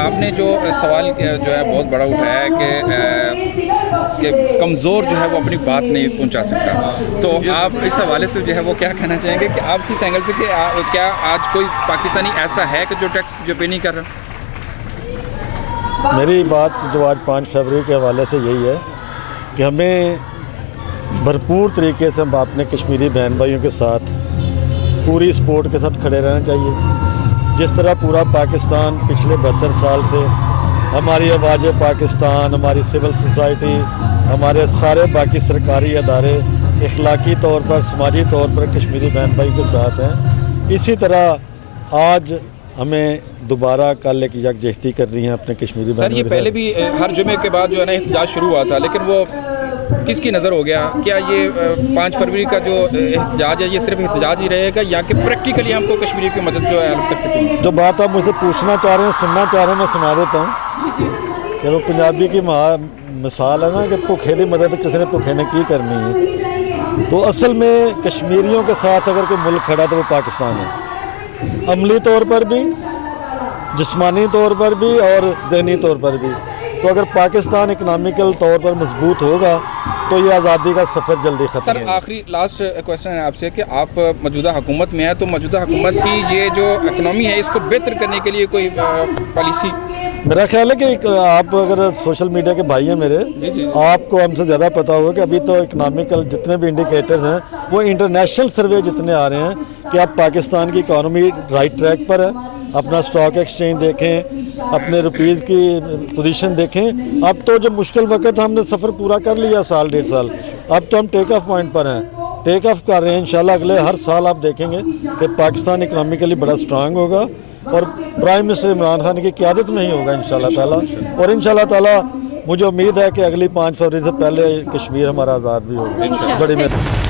آپ نے جو سوال جو ہے بہت بڑا اٹھایا ہے کہ کمزور جو ہے وہ اپنی بات نہیں پہنچا سکتا، تو آپ اس حوالے سے جو ہے وہ کیا کہنا چاہیں گے کہ آپ کس اینگل سے کہ کیا آج کوئی پاکستانی ایسا ہے کہ جو ٹیکس جو پے نہیں کر رہا؟ میری بات جو آج 5 فروری کے حوالے سے یہی ہے کہ ہمیں بھرپور طریقے سے ہم اپنے کشمیری بہن بھائیوں کے ساتھ پوری سپورٹ کے ساتھ کھڑے رہنا چاہیے۔ جس طرح پورا پاکستان پچھلے 72 سال سے ہماری آواز پاکستان، ہماری سول سوسائٹی، ہمارے سارے باقی سرکاری ادارے اخلاقی طور پر، سماجی طور پر کشمیری بہن بھائی کے ساتھ ہیں، اسی طرح آج ہمیں دوبارہ کل ایک یکجہتی کرنی ہے اپنے کشمیری بہن بھائی۔ سر یہ پہلے بھی ہر جمعے کے بعد جو ہے نا احتجاج شروع ہوا تھا، لیکن وہ کس کی نظر ہو گیا؟ کیا یہ 5 فروری کا جو احتجاج ہے یہ صرف احتجاج ہی رہے گا یا کہ پریکٹیکلی ہم کو کشمیری کی مدد جو ہے ہیلپ کر سکیں؟ جو بات آپ مجھ سے پوچھنا چاہ رہے ہیں، سننا چاہ رہے ہیں، میں سنا دیتا ہوں کہ وہ پنجابی کی مثال ہے نا کہ بھوکے دی مدد کسی نے بھوکے نے کی کرنی ہے، تو اصل میں کشمیریوں کے ساتھ اگر کوئی ملک کھڑا تو وہ پاکستان ہے، عملی طور پر بھی، جسمانی طور پر بھی اور ذہنی طور پر بھی۔ تو اگر پاکستان اکنامیکل طور پر مضبوط ہوگا تو یہ آزادی کا سفر جلدی ختم سر ہوگا۔ آخری لاسٹ کویسچن ہے آپ سے کہ آپ موجودہ حکومت میں ہیں، تو موجودہ حکومت کی یہ جو اکنامی ہے اس کو بہتر کرنے کے لیے کوئی پالیسی؟ میرا خیال ہے کہ آپ اگر سوشل میڈیا کے بھائی ہیں میرے، آپ کو ہم سے زیادہ پتہ ہوگا کہ ابھی تو اکنامیکل جتنے بھی انڈیکیٹرز ہیں وہ انٹرنیشنل سروے جتنے آ رہے ہیں کہ اب پاکستان کی اکانومی رائٹ ٹریک پر ہے۔ اپنا سٹاک ایکسچینج دیکھیں، اپنے روپیز کی پوزیشن دیکھیں۔ اب تو جو مشکل وقت ہم نے سفر پورا کر لیا 1.5 سال، اب تو ہم ٹیک آف پوائنٹ پر ہیں، ٹیک آف کر رہے ہیں۔ انشاءاللہ اگلے ہر سال آپ دیکھیں گے کہ پاکستان اکنامیکلی بڑا سٹرانگ ہوگا اور پرائم منسٹر عمران خان کی قیادت میں ہی ہوگا انشاءاللہ تعالیٰ، اور انشاءاللہ تعالیٰ مجھے امید ہے کہ اگلی 5 فروری سے پہلے کشمیر ہمارا آزاد بھی ہوگا۔ بڑی مہربانی۔